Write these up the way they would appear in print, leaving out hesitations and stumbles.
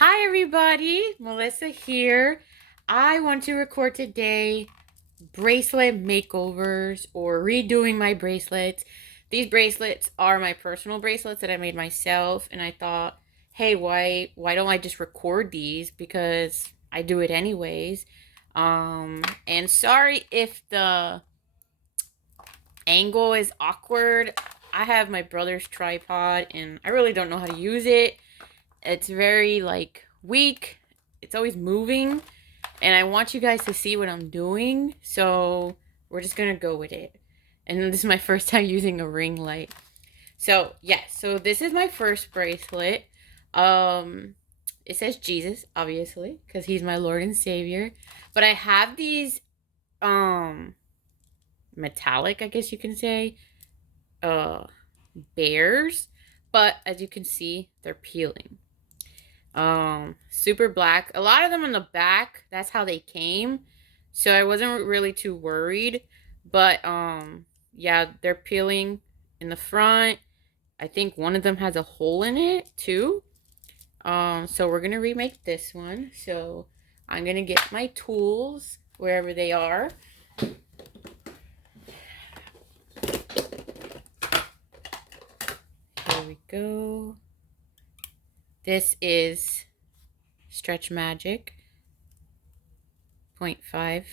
Hi everybody, Melissa here. I want to record today bracelet makeovers or redoing my bracelets. These bracelets are my personal bracelets that I made myself, and I thought, hey, why don't I just record these because I do it anyways. And sorry if the angle is awkward. I have my brother's tripod and I really don't know how to use it. It's very like weak. It's always moving. And I want you guys to see what I'm doing. So we're just gonna go with it. And this is my first time using a ring light. So yes, so this is my first bracelet. Um it says Jesus, obviously, because he's my Lord and Savior. But I have these metallic, I guess you can say, uh bears. But as you can see, they're peeling. Super black. A lot of them on the back, that's how they came. So I wasn't really too worried. But yeah, they're peeling in the front. I think one of them has a hole in it too. So we're gonna remake this one. So I'm gonna get my tools wherever they are. Here we go. This is Stretch Magic 0.5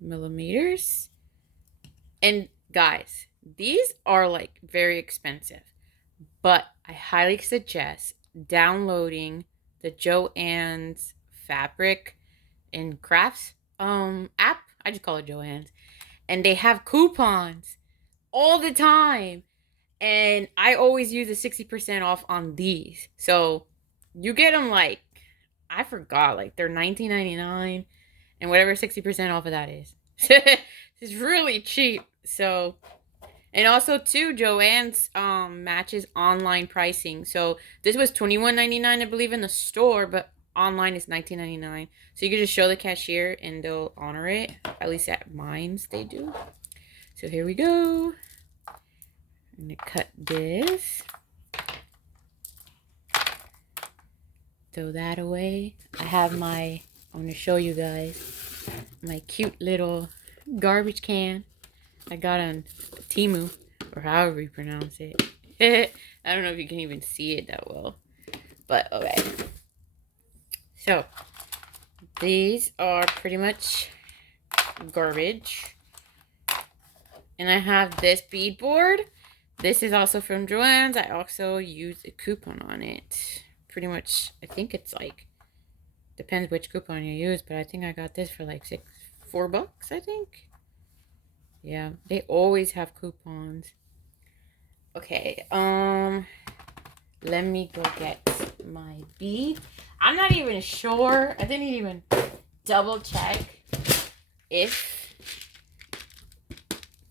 millimeters. And guys, these are like very expensive, but I highly suggest downloading the Joann's fabric and crafts app. I just call it Joann's. And they have coupons all the time. And I always use a 60% off on these. So you get them like, I forgot, like they're $19.99 and whatever 60% off of that is. It's really cheap. So, and also too, Joann's matches online pricing. So this was $21.99, I believe, in the store, but online is $19.99. So you can just show the cashier and they'll honor it. At least at mine's they do. So here we go. I'm gonna cut this. Throw that away. I have my, I'm gonna show you guys my cute little garbage can I got on Temu, or however you pronounce it. I don't know if you can even see it that well, but okay. So these are pretty much garbage, and I have this beadboard. This is also from Joann's. I also used a coupon on it. Pretty much, I think it's like, depends which coupon you use, but I think I got this for like $4, I think. Yeah, they always have coupons. Okay, let me go get my bead. I'm not even sure. I didn't even double check if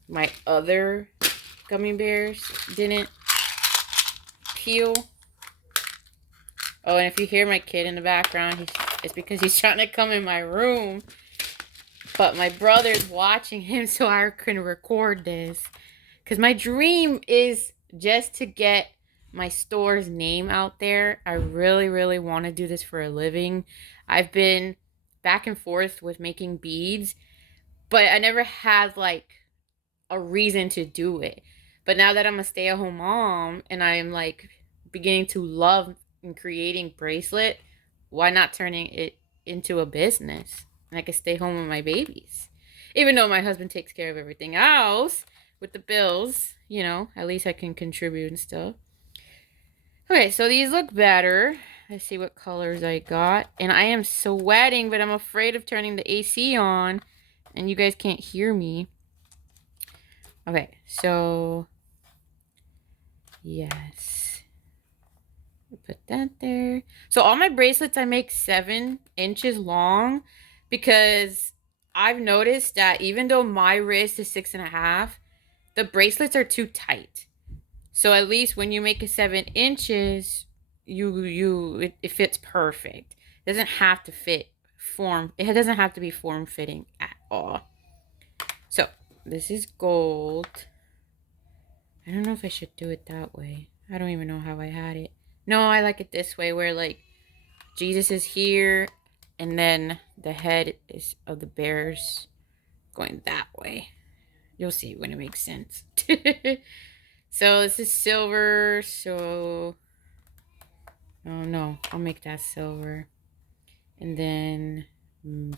my other gummy bears didn't peel. Oh, and if you hear my kid in the background, it's because he's trying to come in my room. But my brother's watching him so I can record this. Because my dream is just to get my store's name out there. I really, really want to do this for a living. I've been back and forth with making beads, but I never had like a reason to do it. But now that I'm a stay-at-home mom and I'm like beginning to love and creating bracelet, why not turning it into a business? And I can stay home with my babies. Even though my husband takes care of everything else with the bills, you know, at least I can contribute and stuff. Okay, so these look better. Let's see what colors I got. And I am sweating, but I'm afraid of turning the AC on and you guys can't hear me. Okay, so yes. Put that there. So all my bracelets I make 7 inches long because I've noticed that even though my wrist is 6.5, the bracelets are too tight. So at least when you make it 7 inches, it fits perfect. It doesn't have to fit form. It doesn't have to be form fitting at all. So this is gold. I don't know if I should do it that way. I don't even know how I had it. No, I like it this way where like Jesus is here, and then the head is of the bear's going that way. You'll see when it makes sense. So this is silver, so oh no, I'll make that silver. And then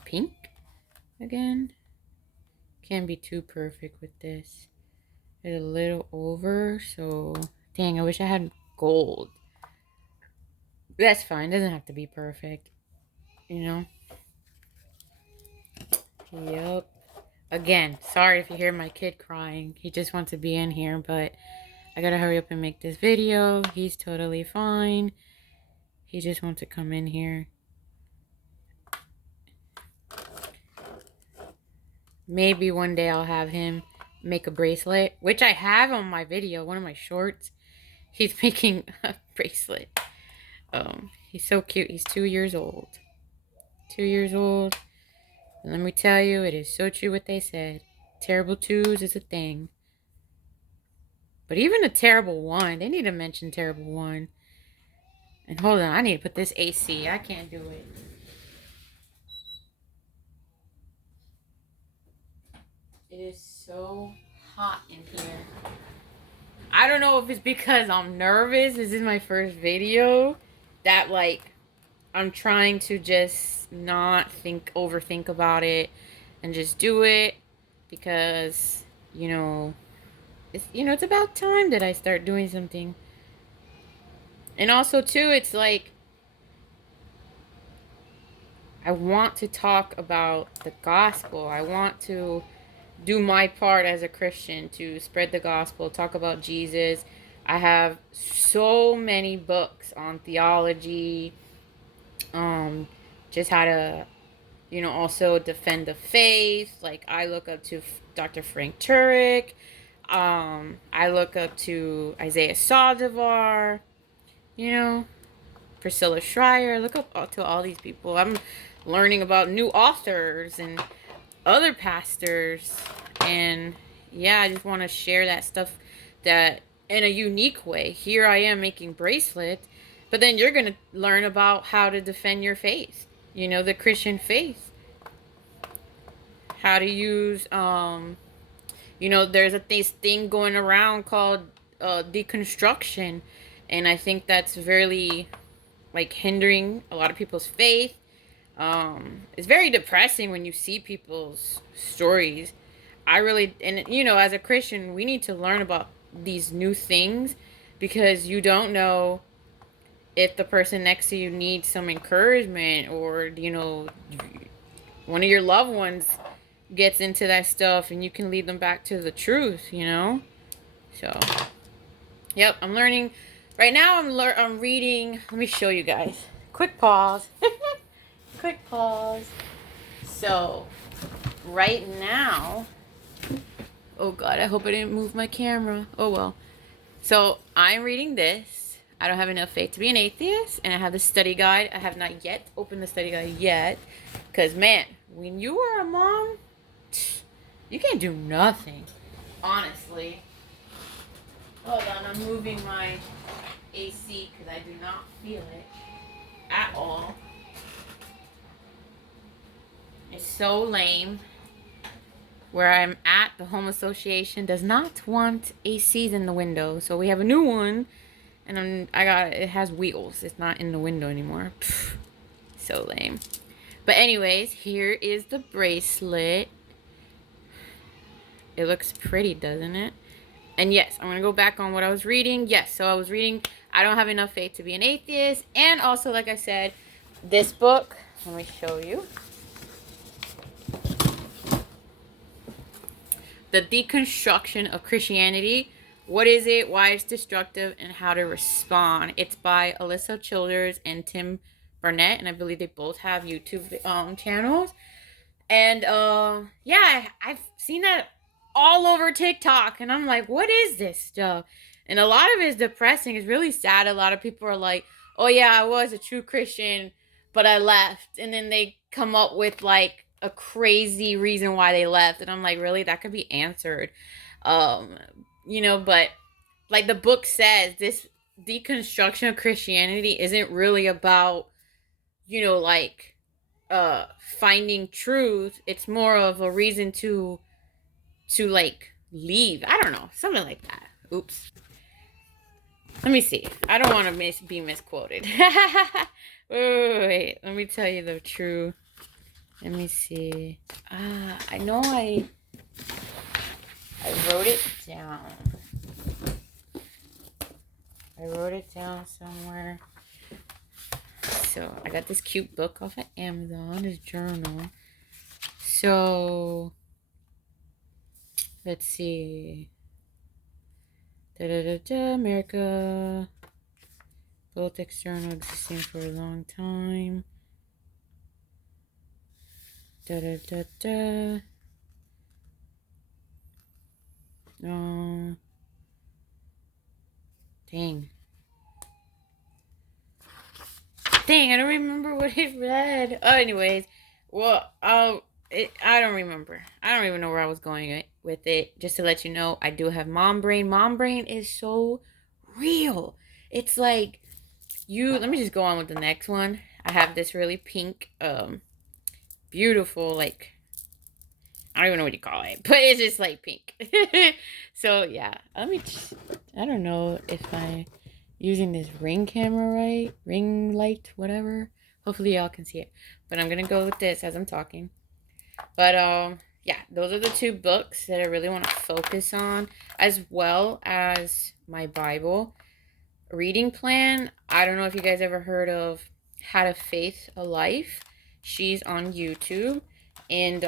pink again. Can't be too perfect with this. It's a little over, so dang, I wish I had gold. That's fine, doesn't have to be perfect, you know? Yep. Again, sorry if you hear my kid crying. He just wants to be in here, but I gotta hurry up and make this video. He's totally fine. He just wants to come in here. Maybe one day I'll have him make a bracelet, which I have on my video, one of my shorts. He's making a bracelet. He's so cute. He's 2 years old. 2 years old. And let me tell you, it is so true what they said. Terrible twos is a thing. But even a terrible one, they need to mention terrible one. And hold on, I need to put this AC. I can't do it. It is so hot in here. I don't know if it's because I'm nervous. This is my first video. That like, I'm trying to just not overthink about it. And just do it. Because, it's about time that I start doing something. And also too, it's like I want to talk about the gospel. I want to do my part as a Christian to spread the gospel, talk about Jesus. I have so many books on theology, just how to, also defend the faith. Like I look up to Dr. Frank Turek. I look up to Isaiah Saldivar, Priscilla Schreier. Look up to all these people. I'm learning about new authors and other pastors. And yeah, I just want to share that stuff that in a unique way. Here I am making bracelets, but then you're going to learn about how to defend your faith, the Christian faith. How to use, there's this thing going around called deconstruction. And I think that's really like hindering a lot of people's faith. It's very depressing when you see people's stories. As a Christian, we need to learn about these new things because you don't know if the person next to you needs some encouragement or, one of your loved ones gets into that stuff and you can lead them back to the truth, So, yep, I'm learning. Right now I'm reading. Let me show you guys. Quick pause. Quick pause. So, right now, oh God, I hope I didn't move my camera. Oh well. So, I'm reading this. I don't have enough faith to be an atheist, and I have the study guide. I have not yet opened the study guide yet, because man, when you are a mom, you can't do nothing, honestly. Hold on, I'm moving my AC because I do not feel it at all. It's so lame. Where I'm at, the home association does not want ACs in the window, so we have a new one, and it has wheels. It's not in the window anymore. Pfft, so lame. But anyways, here is the bracelet. It looks pretty, doesn't it? And yes, I'm going to go back on what I was reading. Yes, so I was reading I Don't Have Enough Faith to Be an Atheist. And also, like I said, this book, let me show you. The Deconstruction of Christianity. What is it, why it's destructive, and how to respond. It's by Alyssa Childers and Tim Barnett. And I believe they both have YouTube channels. And yeah, I've seen that all over TikTok, and I'm like, what is this stuff? And a lot of it is depressing. It's really sad. A lot of people are like, oh yeah, I was a true Christian, but I left. And then they come up with like a crazy reason why they left. And I'm like, really? That could be answered. But like the book says, this deconstruction of Christianity isn't really about you know, like finding truth. It's more of a reason to like leave. I don't know, something like that. Oops. Let me see. I don't want to be misquoted. Wait. Let me tell you the truth. Let me see. I know I wrote it down. I wrote it down somewhere. So I got this cute book off of Amazon, this journal. So let's see. America. Politics journal existing for a long time. Oh. Dang. Dang, I don't remember what it read. Oh, anyways. Well, I don't remember. I don't even know where I was going with it. Just to let you know, I do have mom brain. Mom brain is so real. It's like let me just go on with the next one. I have this really pink, beautiful, like, I don't even know what you call it, but it's just like pink. So yeah, I don't know if I'm using this ring camera right, ring light, whatever. Hopefully y'all can see it, but I'm gonna go with this as I'm talking. But yeah, those are the two books that I really want to focus on, as well as my Bible reading plan. I don't know if you guys ever heard of How to Faith a Life. She's on YouTube, and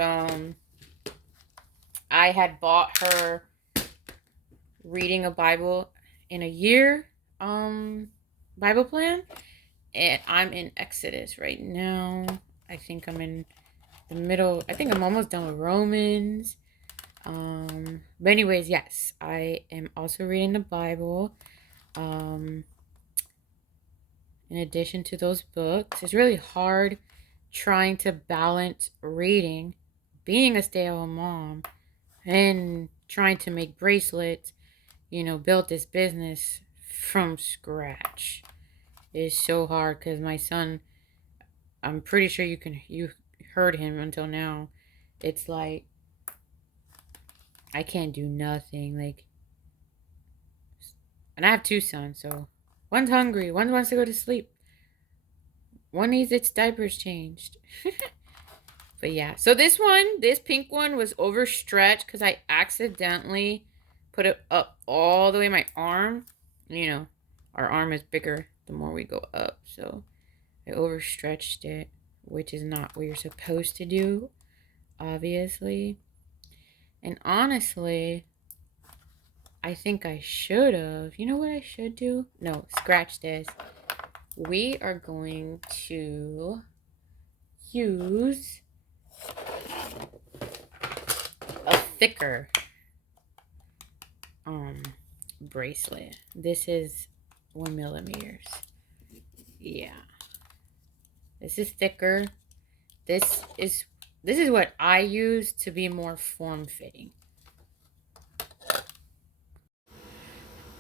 I had bought her reading a Bible in a year Bible plan, and I'm in Exodus right now. I think I'm in the middle. I think I'm almost done with Romans. But anyways, yes, I am also reading the Bible. In addition to those books, it's really hard trying to balance reading, being a stay-at-home mom, and trying to make bracelets, build this business from scratch. It's so hard because my son, I'm pretty sure you heard him until now. It's like, I can't do nothing. Like, and I have two sons, so one's hungry, one wants to go to sleep, one needs its diapers changed. But yeah, so this pink one was overstretched because I accidentally put it up all the way my arm. Our arm is bigger the more we go up, so I overstretched it, which is not what you're supposed to do, obviously. And honestly, I think I should have. You know what I should do? No, scratch this. We are going to use a thicker bracelet. This is 1mm. Yeah, this is thicker. This is what I use to be more form-fitting.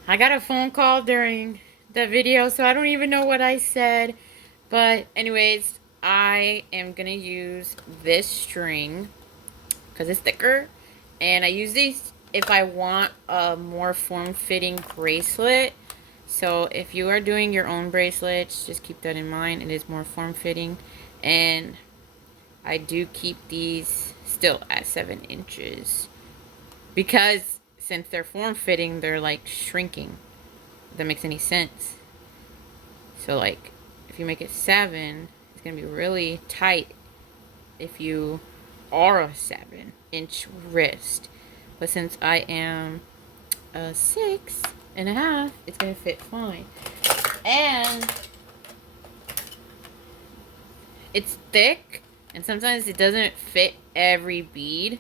I got a phone call during the video, so I don't even know what I said. But anyways, I am gonna use this string because it's thicker, and I use these if I want a more form-fitting bracelet. So if you are doing your own bracelets, just keep that in mind. It is more form-fitting, and I do keep these still at 7 inches because since they're form-fitting, they're like shrinking. If that makes any sense. So like, if you make it 7, it's gonna be really tight if you are a 7-inch wrist. But since I am a 6.5, it's gonna fit fine. And it's thick, and sometimes it doesn't fit every bead.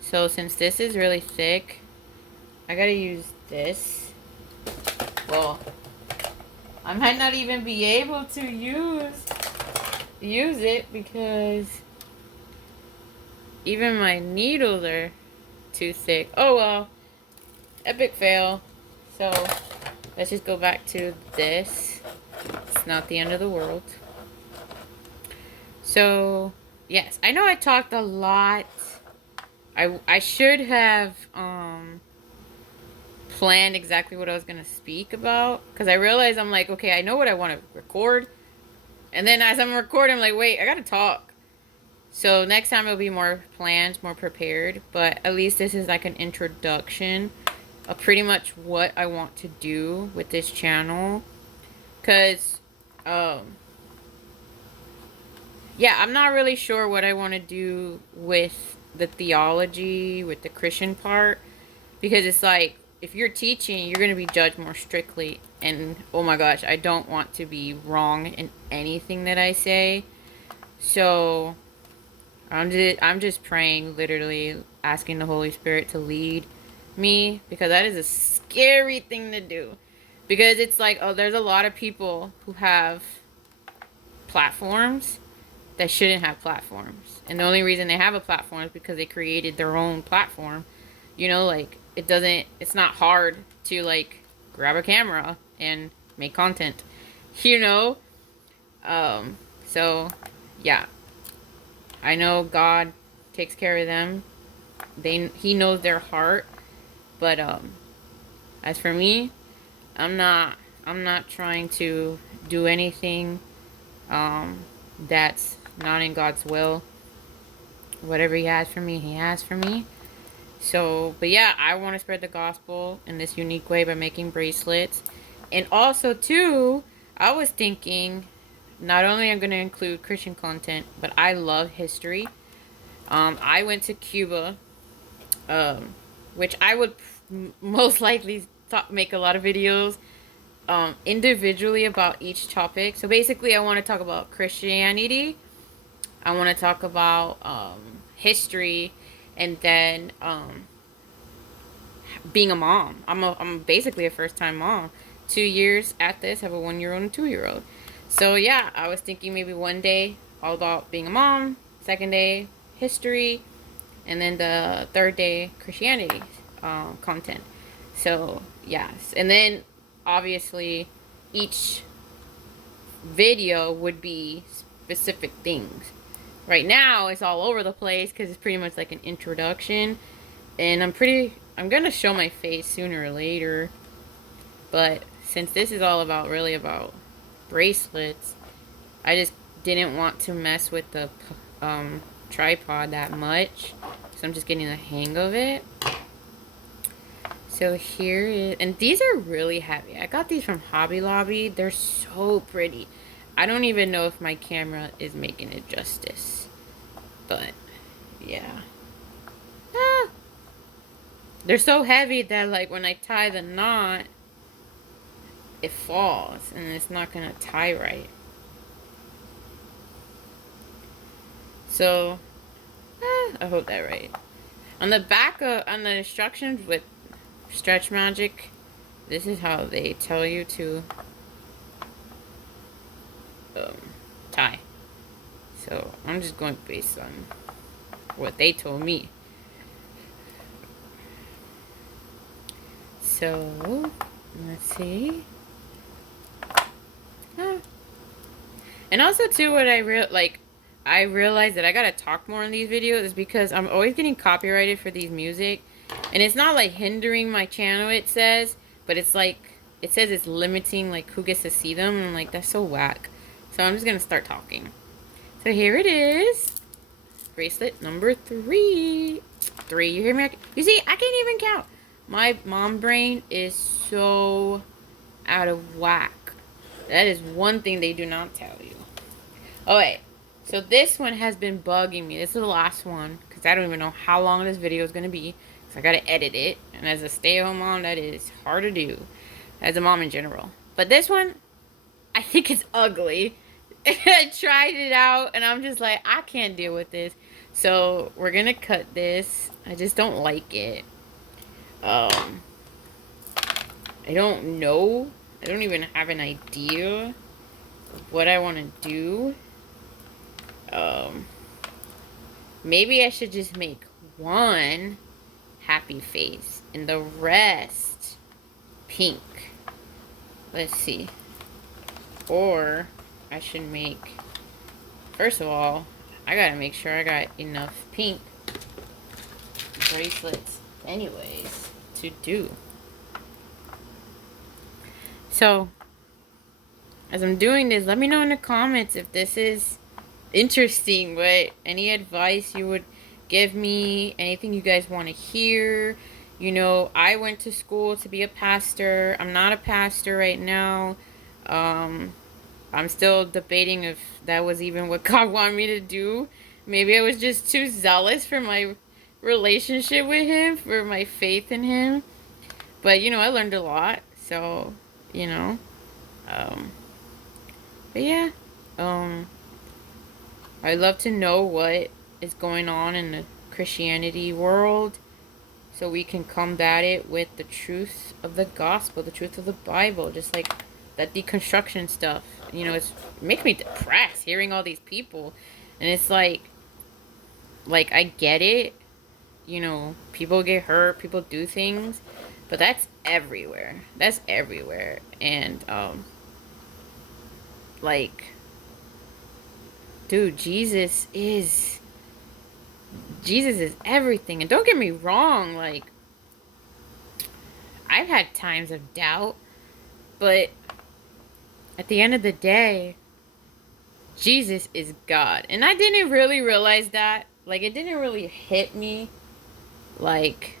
So since this is really thick, I gotta use this. Well, I might not even be able to use it because even my needles are too thick. Oh well, epic fail. So let's just go back to this. It's not the end of the world. So, yes, I know I talked a lot. I should have planned exactly what I was gonna speak about, because I realized I'm like, okay, I know what I want to record, and then as I'm recording, I'm like, wait, I gotta talk. So next time it'll be more planned, more prepared. But at least this is like an introduction of pretty much what I want to do with this channel. Cause, yeah, I'm not really sure what I want to do with the theology, with the Christian part. Because it's like, if you're teaching, you're going to be judged more strictly. And oh my gosh, I don't want to be wrong in anything that I say. So I'm just praying, literally asking the Holy Spirit to lead me, because that is a scary thing to do. Because it's like, oh, there's a lot of people who have platforms that shouldn't have platforms. And the only reason they have a platform is because they created their own platform. You know, like, it's not hard to, like, grab a camera and make content, you know? So, yeah. I know God takes care of them. He knows their heart. But, as for me, I'm not trying to do anything, that's not in God's will. Whatever he has for me, he has for me. So, but yeah, I want to spread the gospel in this unique way by making bracelets. And also, too, I was thinking, not only I'm going to include Christian content, but I love history. I went to Cuba, which I would most likely make a lot of videos individually about each topic. So basically, I want to talk about Christianity. I want to talk about history, and then being a mom. I'm basically a first time mom. 2 years at this, have a 1-year-old and a 2-year-old. So yeah, I was thinking maybe one day all about being a mom, second day history, and then the third day Christianity content. So yes, and then obviously each video would be specific things. Right now it's all over the place because it's pretty much like an introduction, and I'm gonna show my face sooner or later, but since this is all about really about bracelets, I just didn't want to mess with the tripod that much, so I'm just getting the hang of it. So here is, and these are really heavy. I got these from Hobby Lobby. They're so pretty. I don't even know if my camera is making it justice, but yeah. Ah. They're so heavy that, like, when I tie the knot, it falls and it's not gonna tie right. So I hope that right. On the back on the instructions with Stretch Magic, this is how they tell you to tie. So I'm just going based on what they told me. So let's see. And also too, what I realized that I gotta talk more in these videos is because I'm always getting copyrighted for these music, and it's not like hindering my channel, it says, but it's like, it says it's limiting like who gets to see them, and I'm like, that's so whack. So I'm just gonna start talking. So here it is, bracelet number 3. You hear me? You see, I can't even count. My mom brain is so out of whack. That is one thing they do not tell you. Oh wait, so this one has been bugging me. This is the last one, because I don't even know how long this video is going to be, so I got to edit it, and as a stay-at-home mom, that is hard to do, as a mom in general. But this one, I think it's ugly. I tried it out, and I'm just like, I can't deal with this, so we're going to cut this. I just don't like it. I don't know. I don't even have an idea of what I want to do. Maybe I should just make one happy face and the rest pink. Let's see. Or I should make first of all, I gotta make sure I got enough pink bracelets anyways to do. So, as I'm doing this, let me know in the comments if this is interesting, what any advice you would give me, anything you guys want to hear. You know, I went to school to be a pastor. I'm not a pastor right now. I'm still debating if that was even what God wanted me to do. Maybe I was just too zealous for my relationship with Him, for my faith in Him. But, you know, I learned a lot. So, you know. Um, but yeah. Um, I'd love to know what is going on in the Christianity world so we can combat it with the truth of the gospel, the truth of the Bible, just like that deconstruction stuff. You know, it makes me depressed hearing all these people. And it's like I get it. You know, people get hurt, people do things, but that's everywhere. That's everywhere. And like, dude, Jesus is everything. And don't get me wrong, like, I've had times of doubt, but at the end of the day, Jesus is God. And I didn't really realize that. Like, it didn't really hit me, like,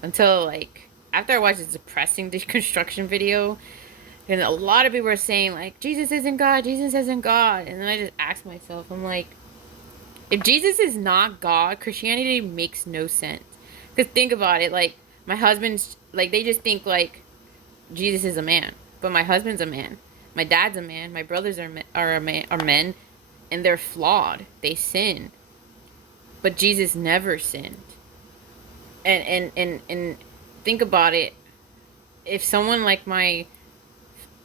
until, like, after I watched this depressing deconstruction video. And a lot of people were saying, like, Jesus isn't God, Jesus isn't God. And then I just asked myself, I'm like, if Jesus is not God, Christianity makes no sense. Because think about it, like, my husband's, like, they just think, like, Jesus is a man. But my husband's a man. My dad's a man. My brothers are men. And they're flawed. They sin. But Jesus never sinned. And think about it. If someone like the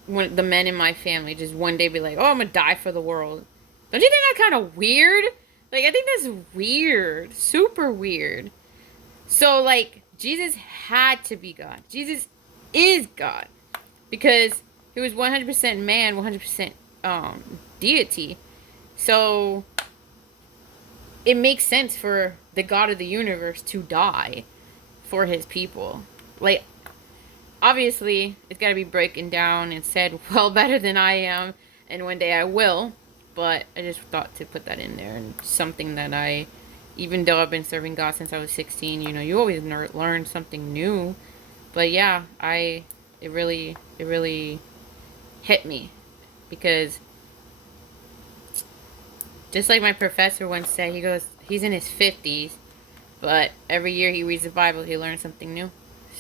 men in my family just one day be like, oh, I'm going to die for the world. Don't you think that's kind of weird? Like, I think that's weird. Super weird. So, like, Jesus had to be God. Jesus is God. Because he was 100% man, 100% deity. So, it makes sense for the God of the universe to die for his people. Like, obviously, it's got to be broken down and said well better than I am. And one day I will. But I just thought to put that in there. And something that even though I've been serving God since I was 16, you know, you always learn something new. But yeah, it really hit me. Because just like my professor once said, he goes, he's in his 50s. But every year he reads the Bible, he learns something new.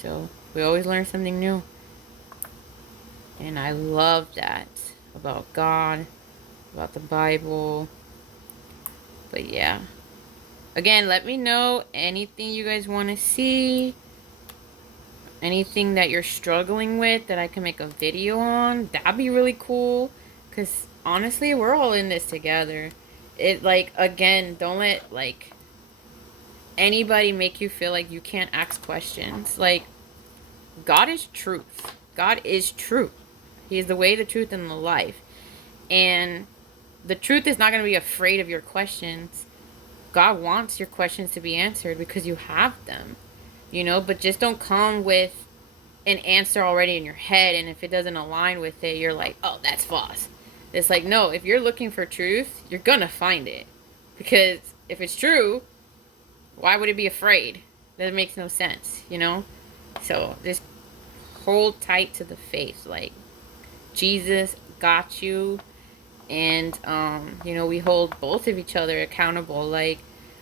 So we always learn something new. And I love that about God, about the Bible. But yeah. Again, let me know anything you guys want to see. Anything that you're struggling with that I can make a video on. That'd be really cool. Because honestly, we're all in this together. It, like, again, don't let, like, anybody make you feel like you can't ask questions. Like, God is truth. God is truth. He is the way, the truth, and the life. And the truth is not going to be afraid of your questions. God wants your questions to be answered because you have them, you know, but just don't come with an answer already in your head. And if it doesn't align with it, you're like, oh, that's false. It's like, no, if you're looking for truth, you're going to find it. Because if it's true, why would it be afraid? That makes no sense, you know? So just hold tight to the faith. Like, Jesus got you. And, you know, we hold both of each other accountable. Like,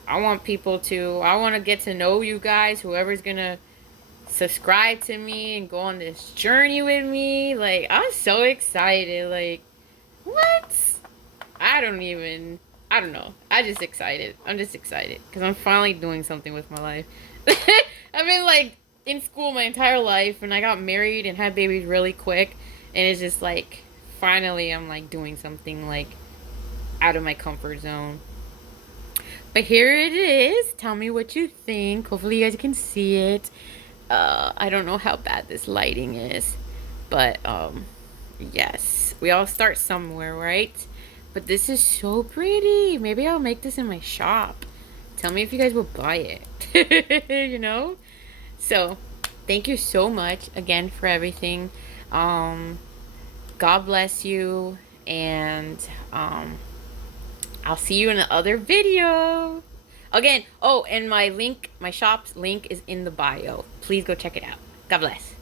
I want to get to know you guys, whoever's going to subscribe to me and go on this journey with me. Like, I'm so excited. Like, what? I don't know. I'm just excited. Because I'm finally doing something with my life. I've been, like, in school my entire life, and I got married and had babies really quick. And it's just, like, finally I'm, like, doing something, like, out of my comfort zone. But here it is. Tell me what you think. Hopefully you guys can see it. I don't know how bad this lighting is. But, yes. We all start somewhere, right? But this is so pretty. Maybe I'll make this in my shop. Tell me if you guys will buy it. You know? So, thank you so much again for everything. Um, God bless you. And I'll see you in the other video. Again, oh, and my link, my shop's link is in the bio. Please go check it out. God bless.